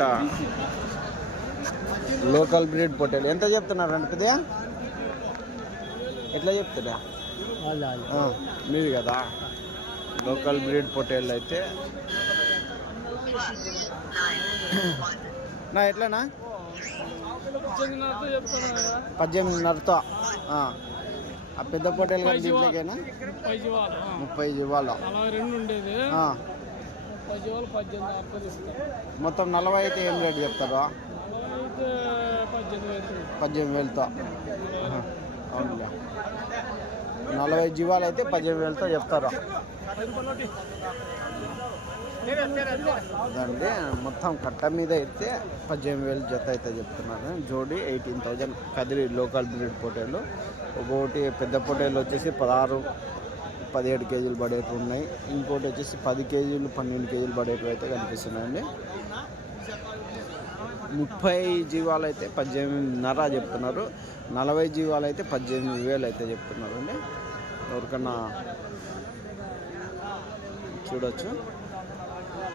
కట్ట local breed పొట్టేలు ఎంత చెప్తున్నారు అంటే ఎట్లా చెప్తున్నా ఆ, మీది కదా. లోకల్ బ్రీడ్ పొట్టేళ్ళు అయితే. నా ఎట్లానా? పద్దెనిమిదిన్నరతో. ఆ. ఆ పెద్ద పొట్టేలు కానీ దీంట్లోకేనా? ముప్పై జీవాలు. మొత్తం నలభై అయితే ఏం రేటు చెప్తారు? పద్దెనిమిది వేలతో. అవునులే. నలభై జీవాలు అయితే పద్దెనిమిది వేలతో చెప్తారు. అదండి మొత్తం కట్ట మీద అయితే పద్దెనిమిది వేలు జత అయితే చెప్తున్నాను జోడి eighteen thousand Kadiri local breed పొటేలు. ఒక్కొక్కటి పెద్ద పొటేలు వచ్చేసి పదహారు పదిహేడు కేజీలు పడేటివి ఉన్నాయి. ఇంకోటి వచ్చేసి పది కేజీలు పన్నెండు కేజీలు పడేటివి అయితే కనిపిస్తున్నాయండి. ముప్పై జీవాలు అయితే పద్దెనిమిదిన్నర చెప్తున్నారు. నలభై జీవాలు అయితే పద్దెనిమిది వేలు అయితే చెప్తున్నారండి. ఎవరికన్నా చూడొచ్చు.